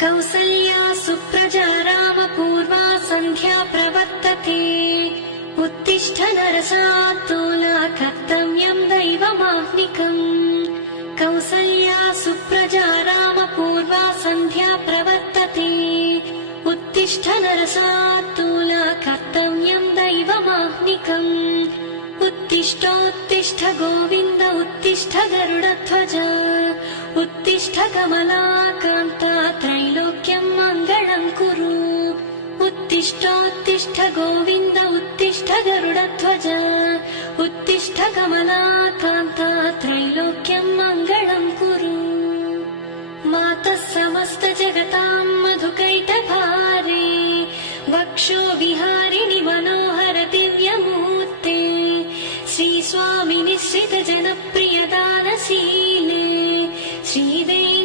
कौसल्या सुप्रजा रामपूर्वा सन्ध्या प्रवर्तते उत्तिष्ठ नरशार्दूला कर्तव्यं दैवमाह्निकम् कौसल्या सुप्रजा रामपूर्वा सन्ध्या प्रवर्तते उत्तिष्ठ नरशार्दूला कर्तव्यं दैवमाह्निकम् उत्तिष्ठोत्तिष्ठ गोविन्द उत्तिष्ठ गरुडध्वज उत्तिष्ठ कमलाकान्ता त्रैलोक्यं मङ्गलं कुरु उत्तिष्ठोत्तिष्ठ गोविन्द उत्तिष्ठ गरुडध्वज उत्तिष्ठ कमलाकान्ता त्रैलोक्यं मङ्गलं कुरु मातः समस्त जगतां मधुकैटभारे वक्षो विहारिणि मनोहर दिव्यमूर्ते श्री स्वामिनि श्रित जनप्रिय दानशीले श्रीदेवी